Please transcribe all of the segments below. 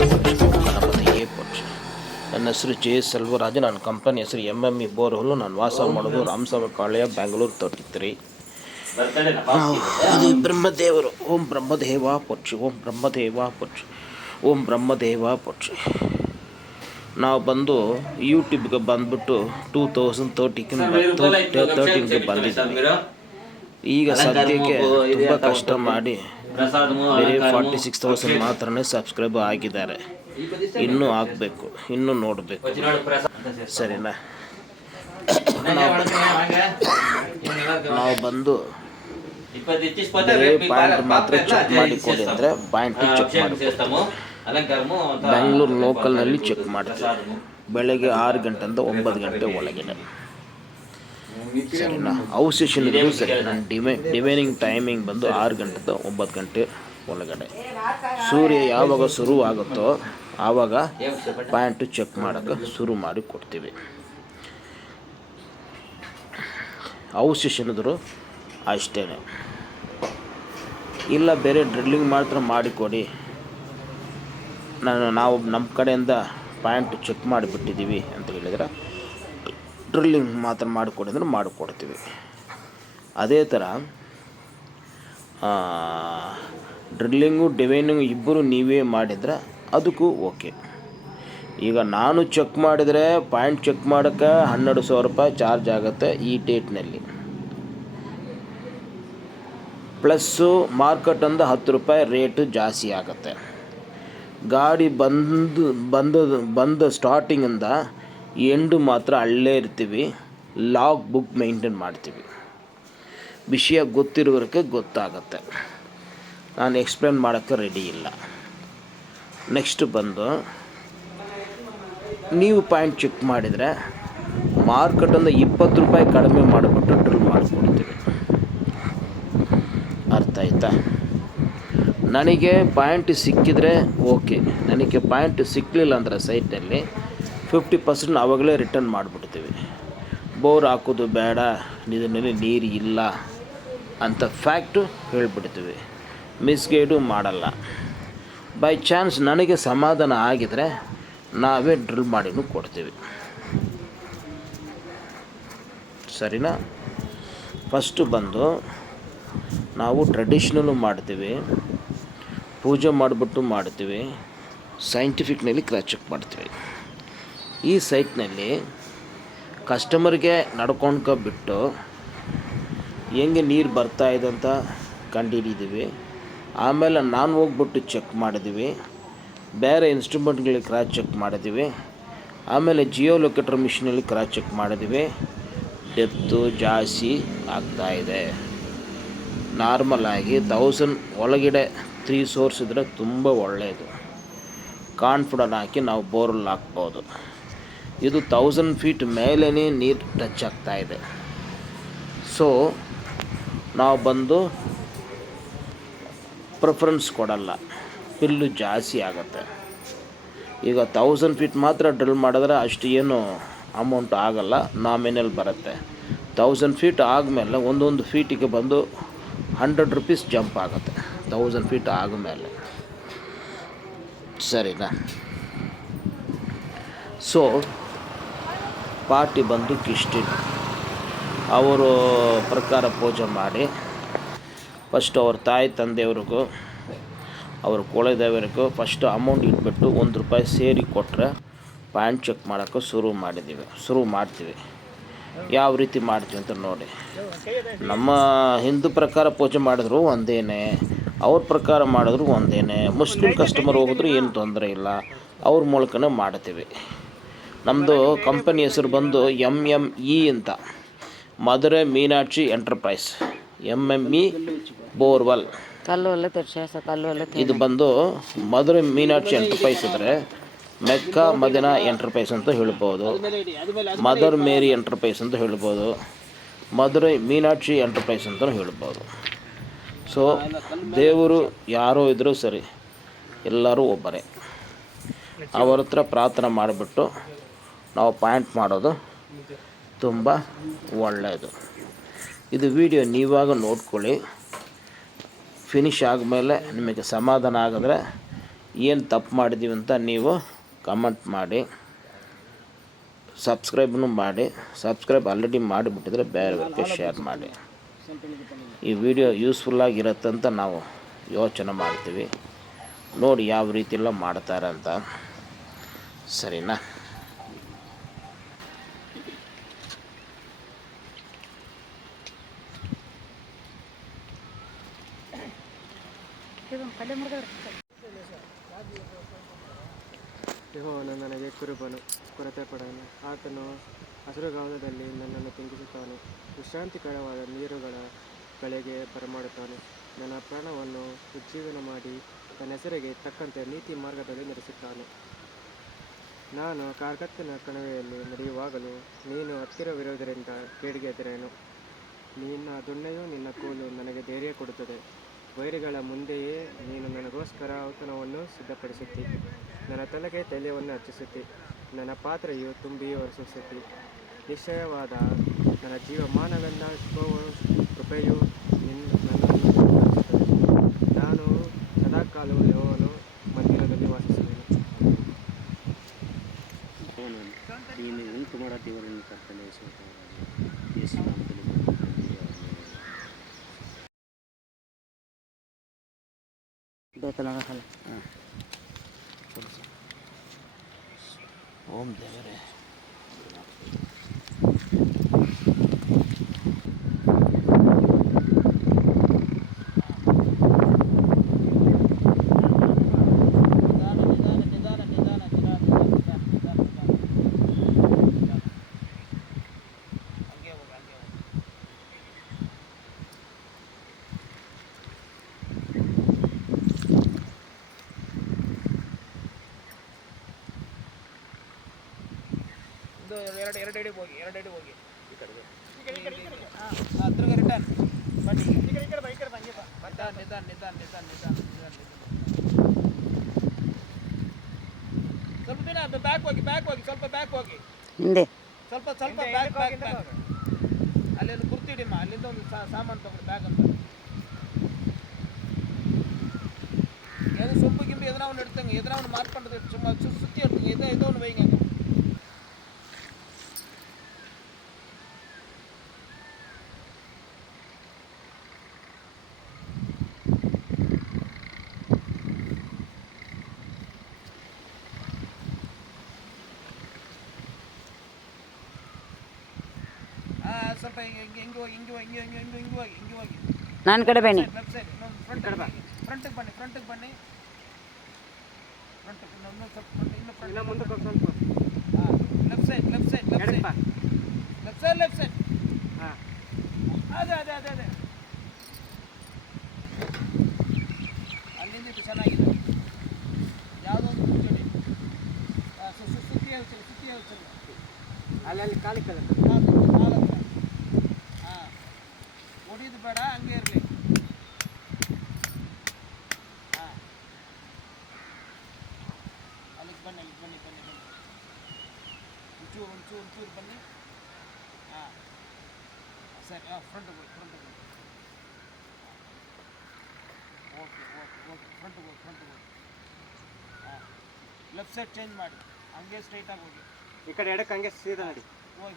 ಪೊಚ್ಚು ಗಣಪತಿಯೇ ಪೊಚ್ಚು. ನನ್ನ ಹೆಸರು ಜೆ ಸೆಲ್ವರಾಜ್. ನನ್ನ ಕಂಪನಿ ಹೆಸರು MME ಬೋರ್ವೆಲ್ಲು. ನಾನು ವಾಸ ಮಾಡೋದು ರಾಮಸ್ವಾಮಿ ಪಾಳ್ಯ, ಬೆಂಗಳೂರು 33. ಇದು ಬ್ರಹ್ಮದೇವರು. ಓಂ ಬ್ರಹ್ಮದೇವ ಪೊಚ್ಚು, ಓಂ ಬ್ರಹ್ಮದೇವ ಪೊಚ್ಚು, ಓಂ ಬ್ರಹ್ಮದೇವ ಪೊಚ್ಚು. ನಾವು ಬಂದು ಯೂಟ್ಯೂಬ್ಗೆ ಬಂದ್ಬಿಟ್ಟು 2013ಗೆ ಬಂದಿದ್ದೀವಿ. ಈಗ ಸದ್ಯಕ್ಕೆ ತುಂಬ ಕಷ್ಟ ಮಾಡಿ ಬೇರೆ 46,000 ಮಾತ್ರನೇ ಸಬ್ಸ್ಕ್ರೈಬ್ ಆಗಿದ್ದಾರೆ. ಇನ್ನೂ ಆಗಬೇಕು, ಇನ್ನೂ ನೋಡಬೇಕು. ಸರಿನಾ? ನಾವು ಬಂದು ಪಾಯಿಂಟ್ ಮಾತ್ರ ಚೆಕ್ ಮಾಡಿ ಕೊಡಿ ಅಂದರೆ ಪಾಯಿಂಟ್ ಚೆಕ್ ಮಾಡಿ ಬೆಂಗಳೂರು ಲೋಕಲ್ನಲ್ಲಿ ಚೆಕ್ ಮಾಡ್ತೀವಿ. ಬೆಳಗ್ಗೆ 6 ಗಂಟೆಯಿಂದ 9 ಗಂಟೆ ಒಳಗಡೆ. ಸರಿನಾ? ಔಷೇಷನ್ ಇದ್ದು ಸರಿ. ನನ್ನ ಡಿವೈನಿಂಗ್ ಟೈಮಿಂಗ್ ಬಂದು 6 ಗಂಟೆಯಿಂದ 9 ಗಂಟೆ ಒಳಗಡೆ. ಸೂರ್ಯ ಯಾವಾಗ ಶುರು ಆಗುತ್ತೋ ಆವಾಗ ಪಾಯಿಂಟು ಚೆಕ್ ಮಾಡೋಕ್ಕೆ ಶುರು ಮಾಡಿ ಕೊಡ್ತೀವಿ. ಔಷೇಷನ್ ಇದ್ರು ಅಷ್ಟೇ. ಇಲ್ಲ ಬೇರೆ ಡ್ರಿಲ್ಲಿಂಗ್ ಮಾತ್ರ ಮಾಡಿಕೊಡಿ, ನಾವು ನಮ್ಮ ಕಡೆಯಿಂದ ಪಾಯಿಂಟ್ ಚೆಕ್ ಮಾಡಿಬಿಟ್ಟಿದ್ದೀವಿ ಅಂತ ಹೇಳಿದ್ರೆ ಡ್ರಿಲ್ಲಿಂಗ್ ಮಾತ್ರ ಮಾಡಿಕೊಡಿ ಅಂದರೆ ಮಾಡಿಕೊಡ್ತೀವಿ. ಅದೇ ಥರ ಡ್ರಿಲ್ಲಿಂಗು ಡಿವೈನಿಂಗು ಇಬ್ಬರು ನೀವೇ ಮಾಡಿದರೆ ಅದಕ್ಕೂ ಓಕೆ. ಈಗ ನಾನು ಚೆಕ್ ಮಾಡಿದರೆ ಪಾಯಿಂಟ್ ಚೆಕ್ ಮಾಡೋಕ್ಕೆ 12,000 ರೂಪಾಯಿ ಚಾರ್ಜ್ ಆಗುತ್ತೆ ಈ ಡೇಟ್ನಲ್ಲಿ. ಪ್ಲಸ್ಸು ಮಾರ್ಕೆಟಿಂದ 10 ರೂಪಾಯಿ ರೇಟು ಜಾಸ್ತಿ ಆಗುತ್ತೆ. ಗಾಡಿ ಬಂದ ಸ್ಟಾರ್ಟಿಂಗಿಂದ ಎಂಡು ಮಾತ್ರ ಅಲ್ಲೇ ಇರ್ತೀವಿ. ಲಾಗ್ ಬುಕ್ ಮೇಂಟೈನ್ ಮಾಡ್ತೀವಿ. ವಿಷಯ ಗೊತ್ತಿರೋರಿಗೆ ಗೊತ್ತಾಗತ್ತೆ. ನಾನು ಎಕ್ಸ್ಪ್ಲೇನ್ ಮಾಡೋಕ್ಕೆ ರೆಡಿ ಇಲ್ಲ. ನೆಕ್ಸ್ಟ್ ಬಂದು ನೀವು ಪಾಯಿಂಟ್ ಚೆಕ್ ಮಾಡಿದರೆ ಮಾರ್ಕೆಟಿಂದ 20 ರೂಪಾಯಿ ಕಡಿಮೆ ಮಾಡಿಬಿಟ್ಟು ಡ್ರಿಲ್ ಮಾಡಿಕೊಡ್ತೀವಿ. ಅರ್ಥ ಆಯ್ತಾ? ನನಗೆ ಪಾಯಿಂಟ್ ಸಿಕ್ಕಿದರೆ ಓಕೆ. ನನಗೆ ಪಾಯಿಂಟ್ ಸಿಕ್ಕಲಿಲ್ಲ ಅಂದರೆ ಸೈಟಲ್ಲಿ 50% ಆವಾಗಲೇ ರಿಟರ್ನ್ ಮಾಡಿಬಿಡ್ತೀವಿ. ಬೋರ್ ಹಾಕೋದು ಬೇಡ, ಇದರಲ್ಲಿ ನೀರು ಇಲ್ಲ ಅಂತ ಫ್ಯಾಕ್ಟು ಹೇಳಿಬಿಡ್ತೀವಿ. ಮಿಸ್ಗೈಡು ಮಾಡಲ್ಲ. ಬೈ ಚಾನ್ಸ್ ನನಗೆ ಸಮಾಧಾನ ಆಗಿದರೆ ನಾವೇ ಡ್ರಿಲ್ ಮಾಡಿನೂ ಕೊಡ್ತೀವಿ. ಸರಿನಾ? ಫಸ್ಟು ಬಂದು ನಾವು ಟ್ರೆಡಿಷ್ನಲ್ಲು ಮಾಡ್ತೀವಿ, ಪೂಜೆ ಮಾಡಿಬಿಟ್ಟು ಮಾಡ್ತೀವಿ, ಸೈಂಟಿಫಿಕ್ನಲ್ಲಿ ಕ್ರಾಸ್ ಚೆಕ್ ಮಾಡ್ತೀವಿ. ಈ ಸೈಟ್ನಲ್ಲಿ ಕಸ್ಟಮರ್ಗೆ ನಡ್ಕೊಂಡ್ಬಿಟ್ಟು ಹೆಂಗೆ ನೀರು ಬರ್ತಾಯಿದೆ ಅಂತ ಕಂಡುಹಿಡಿದೀವಿ. ಆಮೇಲೆ ನಾನು ಹೋಗ್ಬಿಟ್ಟು ಚೆಕ್ ಮಾಡಿದ್ದೀವಿ. ಬೇರೆ ಇನ್ಸ್ಟ್ರೂಮೆಂಟ್ಗಳಿಗೆ ಕ್ರಾಸ್ ಚೆಕ್ ಮಾಡಿದ್ದೀವಿ. ಆಮೇಲೆ ಜಿಯೋ ಲೊಕೇಟರ್ ಮಿಷಿನಲ್ಲಿ ಕ್ರಾಸ್ ಚೆಕ್ ಮಾಡಿದ್ದೀವಿ. ಡೆಪ್ತು ಜಾಸ್ತಿ ಆಗ್ತಾಯಿದೆ. ನಾರ್ಮಲಾಗಿ 1000 ಒಳಗಡೆ 3 ಸೋರ್ಸ್ ಇದ್ದರೆ ತುಂಬ ಒಳ್ಳೆಯದು. ಕಾನ್ಫಿಡೆಂಟ್ ಹಾಕಿ ನಾವು ಬೋರ್ವೆಲ್ ಹಾಕ್ಬೋದು. ಇದು 1000 ಫೀಟ್ ಮೇಲೇ ನೀರು ಟಚ್ ಆಗ್ತಾಯಿದೆ. ಸೊ ನಾವು ಬಂದು ಪ್ರಿಫರೆನ್ಸ್ ಕೊಡಲ್ಲ, ಬಿಲ್ಲು ಜಾಸ್ತಿ ಆಗುತ್ತೆ. ಈಗ 1000 ಫೀಟ್ ಮಾತ್ರ ಡ್ರಿಲ್ ಮಾಡಿದ್ರೆ ಅಷ್ಟು ಏನು ಅಮೌಂಟ್ ಆಗಲ್ಲ, ನಾಮಿನಲ್ ಬರುತ್ತೆ. 1000 ಫೀಟ್ ಆದಮೇಲೆ ಒಂದೊಂದು ಫೀಟಿಗೆ ಬಂದು 100 ರೂಪೀಸ್ ಜಂಪ್ ಆಗುತ್ತೆ 1000 ಫೀಟ್ ಆದಮೇಲೆ. ಸರಿನಾ? ಸೊ ಪಾರ್ಟಿ ಬಂದು ಕ್ರಿಶ್ಚಿಯನ್. ಅವರು ಪ್ರಕಾರ ಪೂಜೆ ಮಾಡಿ ಫಸ್ಟ್ ಅವ್ರ ತಾಯಿ ತಂದೆಯವ್ರಿಗೂ ಅವ್ರ ಕುಲದೇವರಿಗೂ ಫಸ್ಟ್ ಅಮೌಂಟ್ ಇಟ್ಬಿಟ್ಟು 1 ರೂಪಾಯಿ ಸೇರಿ ಕೊಟ್ಟರೆ ಪಾಯಿಂಟ್ ಚೆಕ್ ಮಾಡೋಕ್ಕೆ ಶುರು ಮಾಡ್ತೀವಿ. ಯಾವ ರೀತಿ ಮಾಡ್ತೀವಿ ಅಂತ ನೋಡಿ. ನಮ್ಮ ಹಿಂದೂ ಪ್ರಕಾರ ಪೂಜೆ ಮಾಡಿದ್ರು ಒಂದೇನೆ, ಅವ್ರ ಪ್ರಕಾರ ಮಾಡಿದ್ರು ಒಂದೇನೆ. ಮುಸ್ಲಿಂ ಕಸ್ಟಮರ್ ಹೋಗಿದ್ರು ಏನು ತೊಂದರೆ ಇಲ್ಲ, ಅವ್ರ ಮೂಲಕನೇ ಮಾಡ್ತೀವಿ. ನಮ್ಮದು ಕಂಪನಿ ಹೆಸರು ಬಂದು MME ಅಂತ, Madurai Meenakshi enterprise. MME borewell. ಇದು ಬಂದು ಮಧುರೈ ಮೀನಾಕ್ಷಿ ಎಂಟರ್ಪ್ರೈಸ್ ಇದ್ದರೆ ಮೆಕ್ಕಾ ಮದಿನಾ ಎಂಟರ್ಪ್ರೈಸ್ ಅಂತ ಹೇಳ್ಬೋದು, ಮದರ್ ಮೇರಿ ಎಂಟರ್ಪ್ರೈಸ್ ಅಂತ ಹೇಳ್ಬೋದು, ಮಧುರೈ ಮೀನಾಕ್ಷಿ ಎಂಟರ್ಪ್ರೈಸ್ ಅಂತಲೂ ಹೇಳ್ಬೋದು. ಸೊ ದೇವರು ಯಾರೋ ಇದ್ದರೂ ಸರಿ, ಎಲ್ಲರೂ ಒಬ್ಬರೇ. ಅವ್ರ ಹತ್ರ ಪ್ರಾರ್ಥನೆ ಮಾಡಿಬಿಟ್ಟು ನಾವು ಪಾಯಿಂಟ್ ಮಾಡೋದು ತುಂಬ ಒಳ್ಳೆಯದು. ಇದು ವಿಡಿಯೋ ನೀವಾಗ ನೋಡ್ಕೊಳ್ಳಿ. ಫಿನಿಶ್ ಆದಮೇಲೆ ನಿಮಗೆ ಸಮಾಧಾನ ಆಗಿದ್ರೆ ಏನು ತಪ್ಪು ಮಾಡಿದ್ದೀವಿ ಅಂತ ನೀವು ಕಮೆಂಟ್ ಮಾಡಿ, ಸಬ್ಸ್ಕ್ರೈಬ್ನು ಮಾಡಿ. ಸಬ್ಸ್ಕ್ರೈಬ್ ಆಲ್ರೆಡಿ ಮಾಡಿಬಿಟ್ಟಿದ್ರೆ ಬೇರೆಯವ್ರಿಗೆ ಶೇರ್ ಮಾಡಿ. ಈ ವಿಡಿಯೋ ಯೂಸ್ಫುಲ್ಲಾಗಿರುತ್ತಂತ ನಾವು ಯೋಚನೆ ಮಾಡ್ತೀವಿ. ನೋಡಿ ಯಾವ ರೀತಿ ಎಲ್ಲ ಮಾಡ್ತಾರೆ ಅಂತ, ಸರಿನಾ? ಯೆಹೋವನು ನನಗೆ ಕುರುಬನು, ಕೊರತೆ ಪಡನು. ಆತನು ಹಸಿರುಗಾವಲದಲ್ಲಿ ನನ್ನನ್ನು ತಂಗಿಸುತ್ತಾನೆ, ವಿಶ್ರಾಂತಿಕರವಾದ ನೀರುಗಳ ಕಳೆಗೆ ಬರಮಾಡುತ್ತಾನೆ. ನನ್ನ ಪ್ರಾಣವನ್ನು ಉಜ್ಜೀವನ ಮಾಡಿ ತನ್ನ ಹೆಸರಿಗೆ ತಕ್ಕಂತೆ ನೀತಿ ಮಾರ್ಗದಲ್ಲಿ ನಡೆಸುತ್ತಾನೆ. ನಾನು ಕಾರ್ಗತ್ತಿನ ಕಣಿವೆಯಲ್ಲಿ ನಡೆಯುವಾಗಲೂ ನೀನು ಹತ್ತಿರವಿರುವುದರಿಂದ ಕೇಡಿಗೆ ಹೆದರೆನು. ನಿನ್ನ ದೊಣ್ಣೆಯೂ ನಿನ್ನ ಕೋಲು ನನಗೆ ಧೈರ್ಯ ಕೊಡುತ್ತದೆ. ವೈರಿಗಳ ಮುಂದೆಯೇ ನೀನು ನನಗೋಸ್ಕರ ಔತಣವನ್ನು ಸಿದ್ಧಪಡಿಸುತ್ತಿ. ನನ್ನ ತಲೆಗೆ ತೈಲವನ್ನು ಹಚ್ಚಿಸುತ್ತಿ, ನನ್ನ ಪಾತ್ರೆಯು ತುಂಬಿ ಹೊರಸೂಸುತ್ತಿ. ನಿಶ್ಚಯವಾದ ನನ್ನ ಜೀವಮಾನವೆಲ್ಲ ಕೃಪೆಯು ನನ್ನನ್ನು ರಕ್ಷಿಸುತ್ತದೆ. ನಾನು ಸದಾಕಾಲವು ಯೆಹೋವನ ಮಂದಿರದಲ್ಲಿ ವಾಸಿಸುವೆನು. ನೀನು ಉಂಟು ಮಾಡೋ ದೇವರನ್ನು ಕರ್ತನೆ ಯೇಸು ನಾಮದಲ್ಲಿ ಓಂ ದೇವರೇ, ಎರಡು ಅಡಿ ಹೋಗಿ ಈ ಕಡೆಗೆ ತಿರ್ಗ ರಿಟರ್ನ್ ಬನ್ನಿ. ನಿಧಾನ ಸ್ವಲ್ಪ ದಿನ ಬ್ಯಾಕ್ ಹೋಗಿ ಸ್ವಲ್ಪ ಬ್ಯಾಕ್ ಹೋಗಿ ಹಿಂದೆ ಸ್ವಲ್ಪ ಬ್ಯಾಕ್ ಅಲ್ಲೆಲ್ಲ ಗುರ್ತಿಡಿಮ್ಮ. ಅಲ್ಲಿಂದ ಒಂದು ಸಾಮಾನು ತಗೊಂಡು ಬ್ಯಾಗ್ ಅಂತ ఏదో సొంపు గింపు ఎదురా ఉన్న ఎడుతాங்க ఎదురా ఉన్న మార్పండి சும்மா சுற்றி எடுத்துங்க. ஏதோ ஒன்று வைங்க. ಸ್ವಲ್ಪ ಹಿಂಗೆ ಹೋಗಿ ನಾನು ಕಡೆ ಬನ್ನಿ. ಲೆಫ್ಟ್ ಸೈಡ್ ಫ್ರಂಟಿಗೆ ಬನ್ನಿ ಫ್ರಂಟ್ ಇನ್ನೊಂದು ಸ್ವಲ್ಪ ಇನ್ನು ಮುಂದಕ್ಕೆ ಸ್ವಲ್ಪ ಲೆಫ್ಟ್ ಸೈಡ್ ಹಾಂ, ಅದೇ ಅಲ್ಲಿಂದ ಇದು ಚೆನ್ನಾಗಿದೆ. ಯಾವುದೋ ಒಂದು ಕೂತ್ಕೊಳ್ಳಿ. ಸುತ್ತಿ ಹೇಳ್ಸಲ್ಲ ಅಲ್ಲಿ ಕಾಲಿ ನಾಲ್ಕು. ಹಾಂ, ಹೊಡಿಯೋದು ಬೇಡ, ಹಂಗೆ ಇರಲಿ. ಹಾಂ, ಅಲ್ಲಿಗೆ ಬನ್ನಿ ಒಂಚೂರು ಬನ್ನಿ. ಹಾಂ, ಸರಿ. ಫ್ರಂಟಿಗೆ ಹೋಗಿ ಓಕೆ ಫ್ರಂಟಿಗೆ ಹೋಗಿ. ಹಾಂ, ಲೆಫ್ಟ್ ಸೈಡ್ ಚೇಂಜ್ ಮಾಡಿ, ಹಂಗೆ ಸ್ಟ್ರೈಟಾಗಿ ಹೋಗಿ. ಈ ಕಡೆ ಎಡಕ್ಕೆ ಹಂಗೆ ಸೀದಾ ನಡಿ. ಹೋಗಿ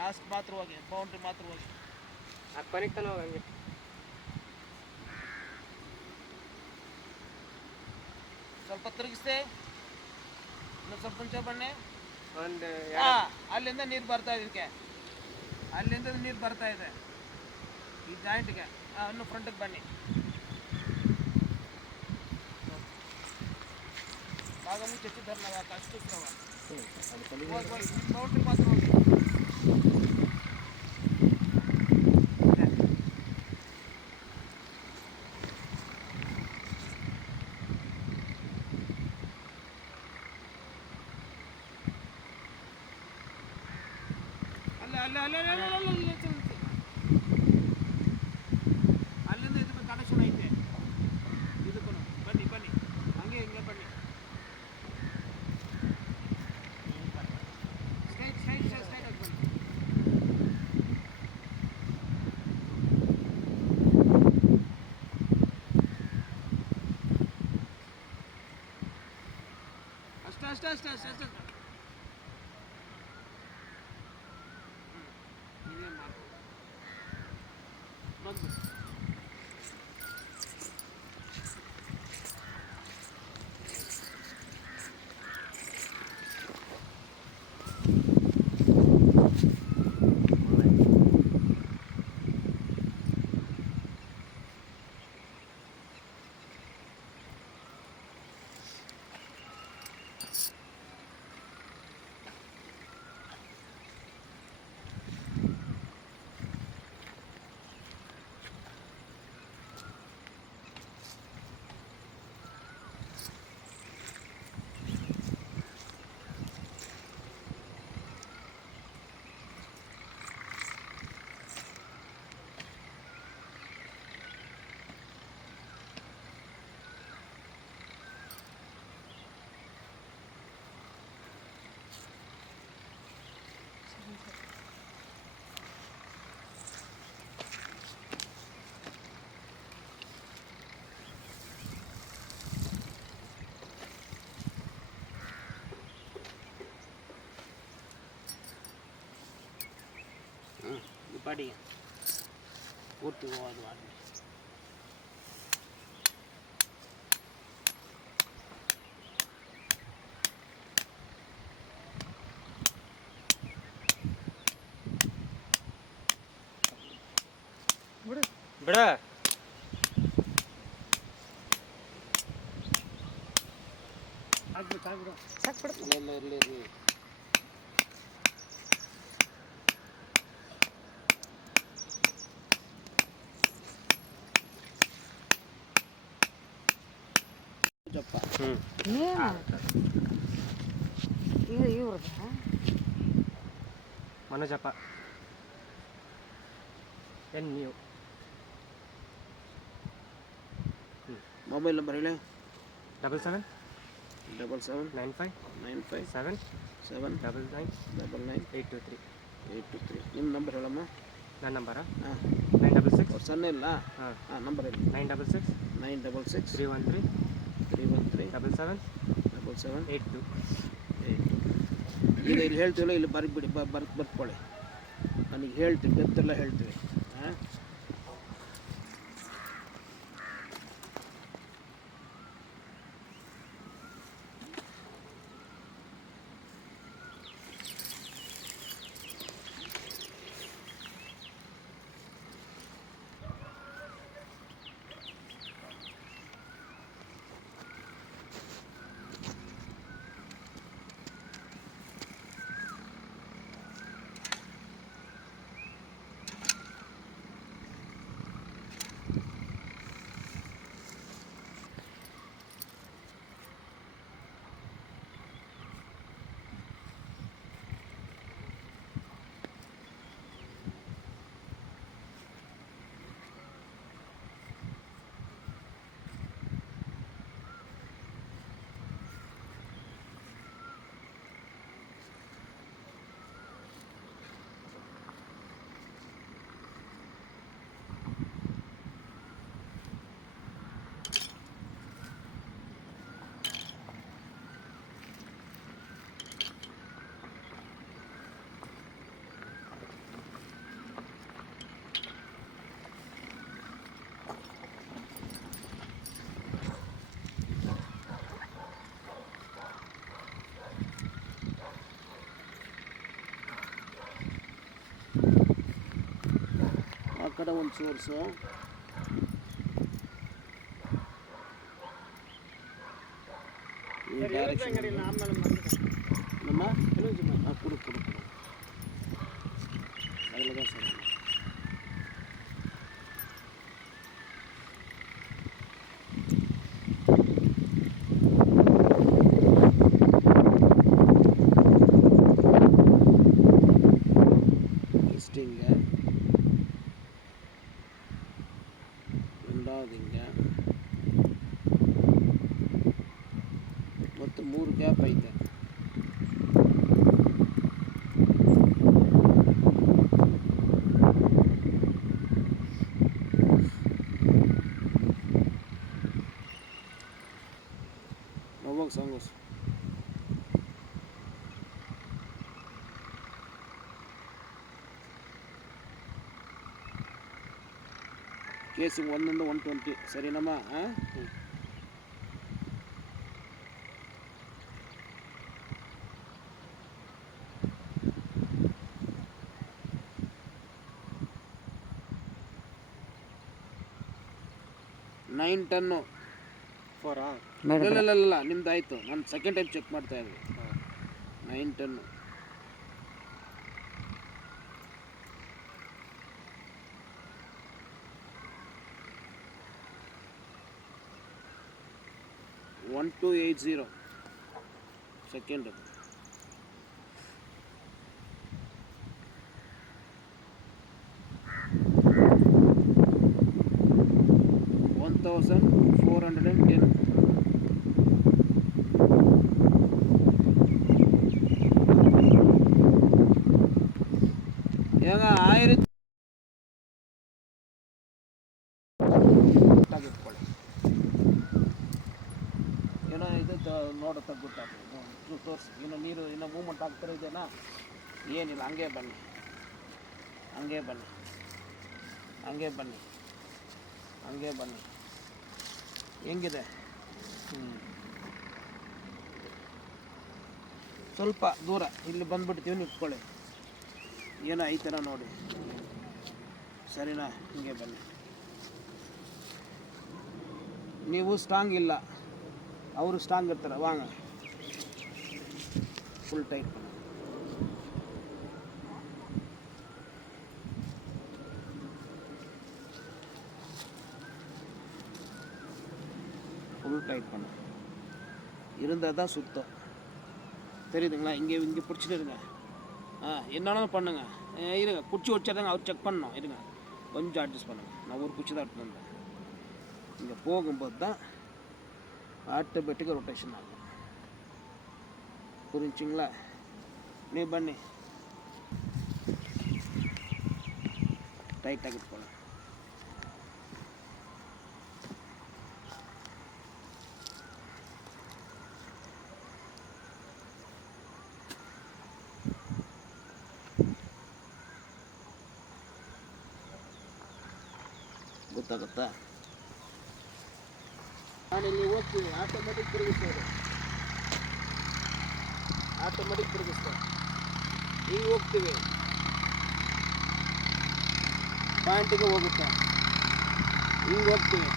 ಲಾಸ್ಟ್ ಮಾತ್ರ ಹೋಗಿ, ಬೌಂಡ್ರಿ ಮಾತ್ರ ಹೋಗಿ. ಆ ಕೊನೆಗೆ ತನಕ ಹೋಗಿ ಹಂಗೆ. ಸ್ವಲ್ಪ ತಿರುಗಿಸ್ದೆ, ಇನ್ನು ಸ್ವಲ್ಪ ಮುಂಚೆ ಬನ್ನಿ. ಒಂದು ಅಲ್ಲಿಂದ ನೀರು ಬರ್ತಾ ಇದೆ. ಇದಕ್ಕೆ ಅಲ್ಲಿಂದ ನೀರು ಬರ್ತಾ ಇದೆ ಈ ಜಾಯಿಂಟ್ಗೆ. ಇನ್ನು ಫ್ರಂಟಿಗೆ ಬನ್ನಿ. ಭಾಗ ಮುಂಚೆ ಹೆಚ್ಚಿದ್ದಾರೆ ನಾವು ಅಷ್ಟು ಬೌಂಡ್ರಿ ಮಾತ್ರ ಹೋಗಿ. ಅಲ್ಲಿಂದ ಇದಕ್ಕೆ ಕನೆಕ್ಷನ್ ಐತೆ. ಇದಕ್ಕೂ ಬನ್ನಿ ಹಂಗೆ ಬನ್ನಿ. ಪಾಡಿ ಪೂರ್ತಿ ಹೋಗೋದು ಮಾಡಿ ಬಿಡ ಇರಲಿ ಜಪ್ಪ ಮನೋಜಪ್ಪ NU ಮೊಬೈಲ್ ನಂಬರ್ ಹೇಳಿ 77 95 7 99 823 ನಿಮ್ಮ ನಂಬರ್ ಹೇಳಮ್ಮ. ನನ್ನ ನಂಬರ ಹಾಂ 966 ಅವ್ರು ಸಣ್ಣ ಇಲ್ಲ. ಹಾಂ ಹಾಂ ನಂಬರ್ ಹೇಳಿ. 966 313 77 82 ಈಗ ಇಲ್ಲಿ ಹೇಳ್ತೀವಲ್ಲ, ಇಲ್ಲಿ ಬರ್ಬಿಡಿ, ಬರ್ಕೊಳ್ಳಿ. ನನಗೆ ಹೇಳ್ತೀವಿ, ಬೆತ್ತೆಲ್ಲ ಹೇಳ್ತೀವಿ. ಹಾಂ ಕಡೆ ಒಂದು ಸೋರ್ಸು, ಈ ಡೈರೆಕ್ಷನ್ ನಮ್ಮ ಕುಡು ಅದ್ರಾಗ ಸರ್ ಇಷ್ಟಿಂಗೆ ಹಿಂಗೆ ಮತ್ತು 3 ಗ್ಯಾಪ್ ಐತೆ. ಸ್ಪೇಸಿಂಗ್ ಒಂದೊಂದು 120 ಸರಿನಮ್ಮ. 9 ಟನ್ನು. ಫೋರಾ? ಇಲ್ಲ ನಿಮ್ದು ಆಯಿತು. ನಾನು ಸೆಕೆಂಡ್ ಟೈಮ್ ಚೆಕ್ ಮಾಡ್ತಾ ಇದ್ದೆ. 9 ಟನ್ನು. One 280 second. $1,410. ಈಗ 1000 ಏನೋ ಇದು ನೋಡೋ ಗೊತ್ತಾಗ್ತದೆ. ತೋರಿಸಿ ಇನ್ನು ನೀರು ಇನ್ನೂ ಮೂವ್ಮೆಂಟ್ ಆಗ್ತಾ ಇದೆಯಾ? ಏನಿಲ್ಲ, ಹಂಗೆ ಬನ್ನಿ. ಹೆಂಗಿದೆ? ಸ್ವಲ್ಪ ದೂರ ಇಲ್ಲಿ ಬಂದ್ಬಿಡ್ತೀವಿ, ನಿಂತ್ಕೊಳ್ಳಿ. ಏನೋ ಐತನ ನೋಡಿ, ಸರಿನಾ? ಹಿಂಗೆ ಬನ್ನಿ. ನೀವು ಸ್ಟ್ರಾಂಗ್ ಇಲ್ಲ, ಅವರು ಸ್ಟ್ರಾಂಗ್ ಇರ್ತಾರೆ. ವಾಂಗ ಫುಲ್ ಟೈಟ್. ஃபுல் டைட் பண்ணு. இருந்தால் தான் சுத்தம். தெரியுதுங்களா? இங்கே பிடிச்சிட்டு இருங்க. என்னாலும் பண்ணுங்க. இருங்க, குச்சி வச்சாதாங்க அவர் செக் பண்ணணும். இருங்க, கொஞ்சம் அட்ஜஸ்ட் பண்ணுங்கள். நான் ஒரு குச்சி தான் எடுத்து வந்தேன். இங்கே போகும்போது தான் ஆட்டோமேட்டிக்காக ரொட்டேஷன் ஆகும். புரிஞ்சுங்களா? நீ பண்ணி டைட்டாக போகலாம். ಗೊತ್ತಾಗುತ್ತಾ? ನಾನು ಇಲ್ಲಿ ಹೋಗ್ತೀವಿ, ಆಟೋಮೆಟಿಕ್ ತಿರುಗಿಸ್ತಾರೆ. ಈಗ ಹೋಗ್ತೀವಿ, ಪಾಯಿಂಟಿಗೆ ಹೋಗುತ್ತೆ. ಹಿಂಗೆ ಹೋಗ್ತೀವಿ,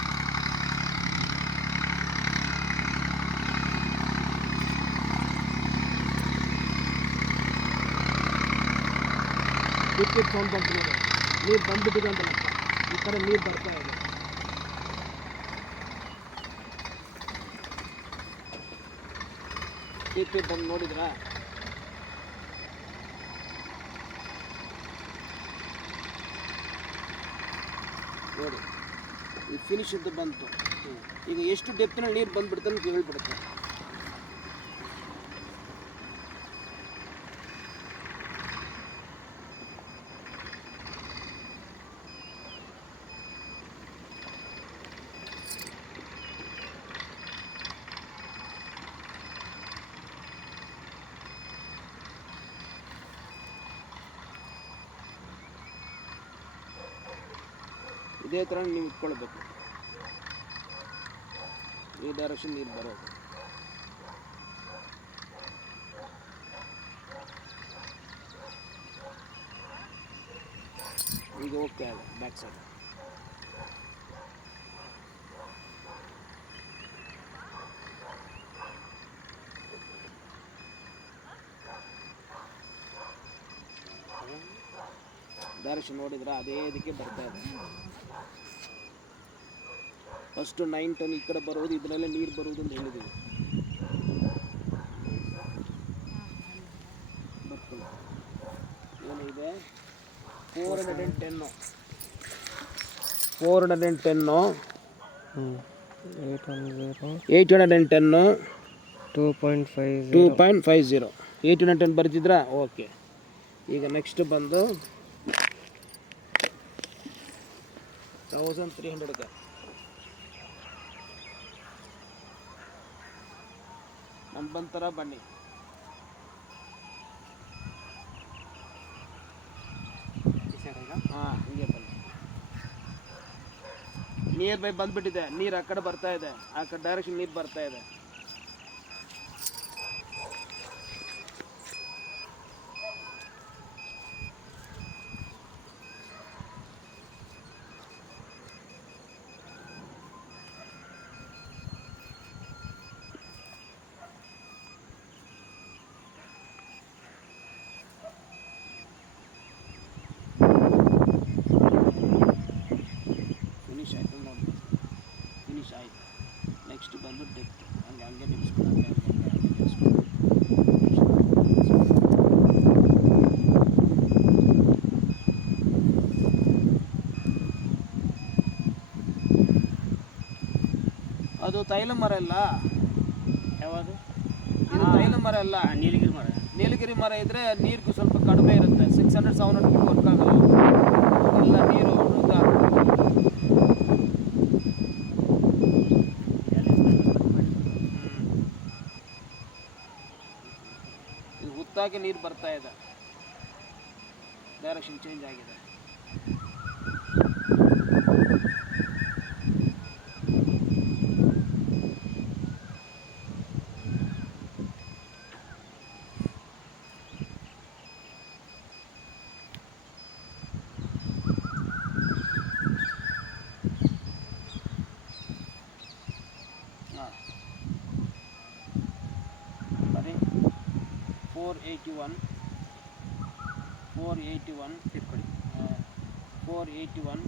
ಟಿಕೆಟ್ ಸೌಂಡ್ ಬಂತು ನೋಡಿ. ನೀರು ಬಂದ್ಬಿಟ್ಟಿದೆ ಅಂತ ಲೆಕ್ಕ. ಈ ಥರ ನೀರು ಬರ್ತಾ ಇದೆ. ಟಿಕೆಟ್ ಬಂದು ನೋಡಿದ್ರಾ? ನೋಡಿ, ಈ ಫಿನಿಶ್ ಇದ್ದು ಬಂತು. ಈಗ ಎಷ್ಟು ಡೆಪ್ತ್ನಲ್ಲಿ ನೀರು ಬಂದ್ಬಿಡುತ್ತೆ ಅಂತ ಹೇಳ್ಬಿಡುತ್ತೆ. ಇದೇ ಥರ ನೀವು ಇಟ್ಕೊಳ್ಬೇಕು. ಈ ಡೈರೆಕ್ಷನ್ ನೀರು ಬರೋದು. ಈಗ ಹೋಗ್ತಾ ಇದೆ ಬ್ಯಾಕ್ ಸೈಡ್. ಡೈರೆಕ್ಷನ್ ನೋಡಿದ್ರೆ ಅದೇ ಇದಕ್ಕೆ ಬರ್ತಾ ಇದೆ. ಫಸ್ಟು 9 ಟನ್ ಈ ಕಡೆ ಬರೋದು, ಇದರಲ್ಲೇ ನೀರು ಬರುವುದು ಅಂತ ಹೇಳಿದ್ದೀವಿ. ಏನಿದೆ? 410. 810 2.50 810 ಬರ್ತಿದ್ರಾ? ಓಕೆ. ಈಗ ನೆಕ್ಸ್ಟ್ ಬಂದು 1300ಗೆ ನಮ್ಮ ಬಂತರ ಬನ್ನಿ. ಹಾಂ, ಹಿಂಗೆ ಬನ್ನಿ. ನಿಯರ್ ಬೈ ಬಂದ್ಬಿಟ್ಟಿದೆ, ನೀರು ಆ ಕಡೆ ಬರ್ತಾ ಇದೆ, ಆ ಕಡೆ ಡೈರೆಕ್ಷನ್ ನೀರು ಬರ್ತಾ ಇದೆ. ಫಿನಿಶ್ ಆಯ್ತು ನೋಡಿ, ಫಿನಿಶ್ ಆಯ್ತು. ನೆಕ್ಸ್ಟ್ ಬಂದು ಡೆಪ್ತ್, ಹಂಗೆ ನಿಲ್ಲಿಸ್ಕೊಂಡು ಹಂಗೆ ನಿಲ್ಲಿಸ್ಕೊಂಡು. ಅದು ತೈಲ ಮರ ಅಲ್ಲ, ಯಾವುದು? ಇದು ತೈಲ ಮರ ಅಲ್ಲ, ನೀಲಗಿರಿ ಮರ. ನೀಲಗಿರಿ ಮರ ಇದ್ರೆ ನೀರಿಗೂ ಸ್ವಲ್ಪ ಕಡಿಮೆ ಇರುತ್ತೆ, 600-700 ಫೀಟ್ ವರ್ಕ್ ಆಗಲ್ಲ. ಎಲ್ಲ ನೀರು ವೃದ್ಧ ಇದು ಹುತ್ತಾಗಿ ನೀರು ಬರ್ತಾ ಇದೆ, ಡೈರೆಕ್ಷನ್ ಚೇಂಜ್ ಆಗಿದೆ. ಬರೀ 481 ಇಟ್ಕೊಳ್ಳಿ. 481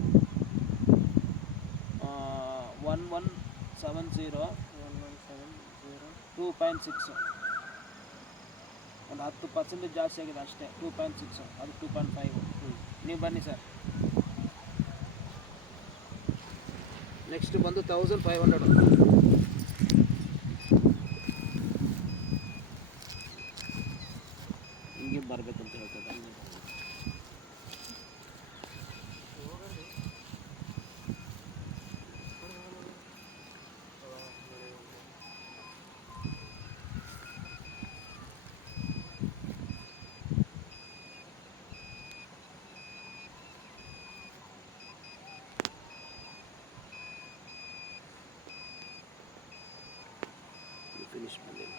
1170 2.6, ಒಂದು 10% ಜಾಸ್ತಿ ಆಗಿದೆ ಅಷ್ಟೇ. 2.6 ಅದು 2.5. ನೀವು ಬನ್ನಿ ಸರ್. ನೆಕ್ಸ್ಟ್ ಬಂದು 1500. ಹಿಂಗೆ ಬರಬೇಕಂತ ಹೇಳ್ತದೆ. ಫಿನಿಶ್ ಬಂದಿಲ್ಲ.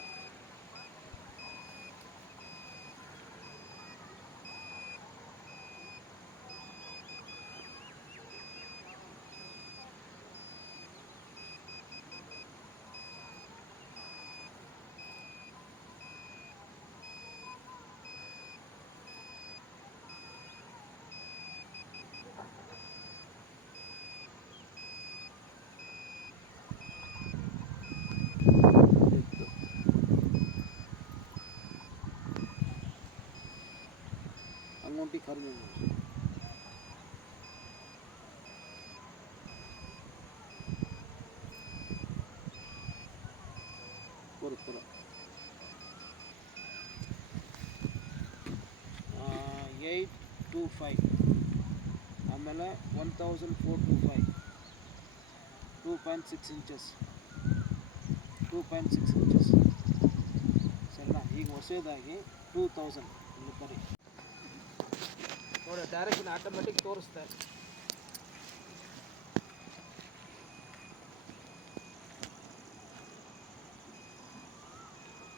अंगूठी खरीद पूरा 825 ಆಮೇಲೆ 1425 2.6 ಇಂಚಸ್ ಸರಿನಾ. ಈಗ ಹೊಸದಾಗಿ 2000 ಇಲ್ಲಿ ಬರೀ ನೋಡಿ, ಡೈರೆಕ್ಷನ್ ಆಟೋಮೆಟಿಕ್ ತೋರಿಸ್ತಾ ಇದೆ.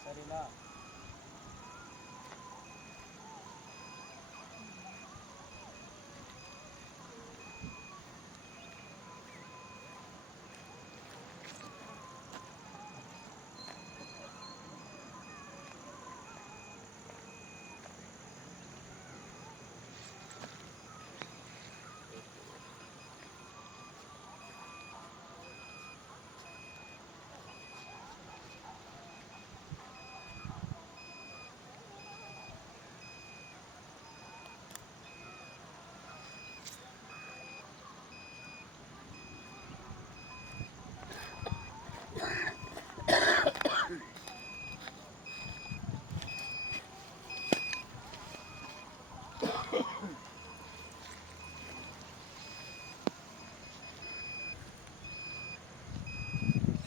ಸರಿನಾ.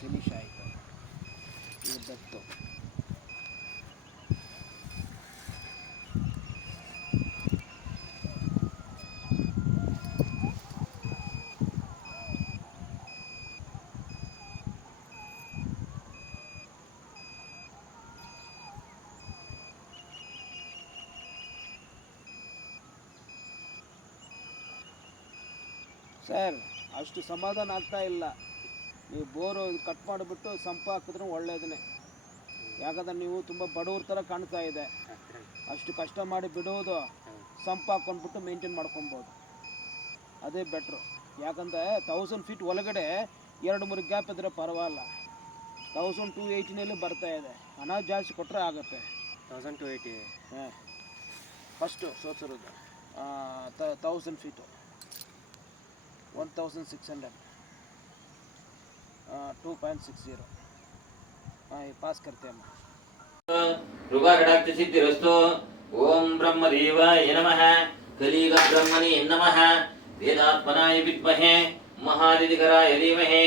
ಫಿನಿಶ್ ಆಯಿತು. ಇವತ್ತು ಸರ್ ಅಷ್ಟು ಸಮಾಧಾನ ಆಗ್ತಾ ಇಲ್ಲ. ನೀವು ಬೋರು ಕಟ್ ಮಾಡಿಬಿಟ್ಟು ಸಂಪ್ ಹಾಕಿದ್ರೆ ಒಳ್ಳೆಯದನ್ನೇ. ಯಾಕಂದ್ರೆ ನೀವು ತುಂಬ ಬಡವ್ರ ಥರ ಕಾಣ್ತಾ ಇದೆ. ಅಷ್ಟು ಕಷ್ಟ ಮಾಡಿ ಬಿಡೋದು, ಸಂಪ್ ಹಾಕ್ಕೊಂಡ್ಬಿಟ್ಟು ಮೇಂಟೈನ್ ಮಾಡ್ಕೊಬೋದು, ಅದೇ ಬೆಟ್ರು. ಯಾಕಂದರೆ 1000 ಫೀಟ್ ಒಳಗಡೆ 2-3 ಗ್ಯಾಪ್ ಇದ್ದರೆ ಪರವಾಗಿಲ್ಲ. 1280 ಬರ್ತಾ ಇದೆ. ಹಣ ಜಾಸ್ತಿ ಕೊಟ್ಟರೆ ಆಗುತ್ತೆ. 1280. ಹಾಂ, ಫಸ್ಟು ಸೋಸಿರೋದು 1000 ಫೀಟು 1600 2.60. हाँ, ये पास करते हैं हम. ऋगाकटाक्ष सिद्धिरस्तु. ओम ब्रह्मदेवाय नमः. कलियुग ब्रह्मणे नमः. वेदात्मनाय विद्महे महादितिकराय धीमहि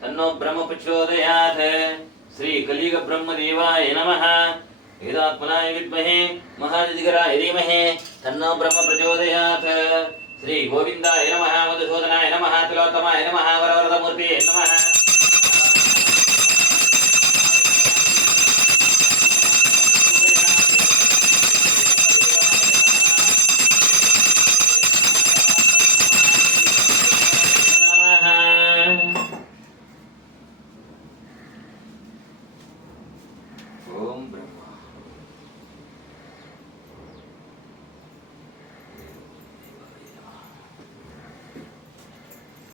तन्नो ब्रह्म प्रचोदयात्. श्री कलियुग ब्रह्मदेवाय नमः. वेदात्मनाय विद्महे महादितिकराय धीमहि तन्नो ब्रह्म प्रचोदयात्. श्री गोविंदाय नमः. मधुसूदनाय नमः. तिलोत्तमाय नमः. वरवरदमूर्तये नमः.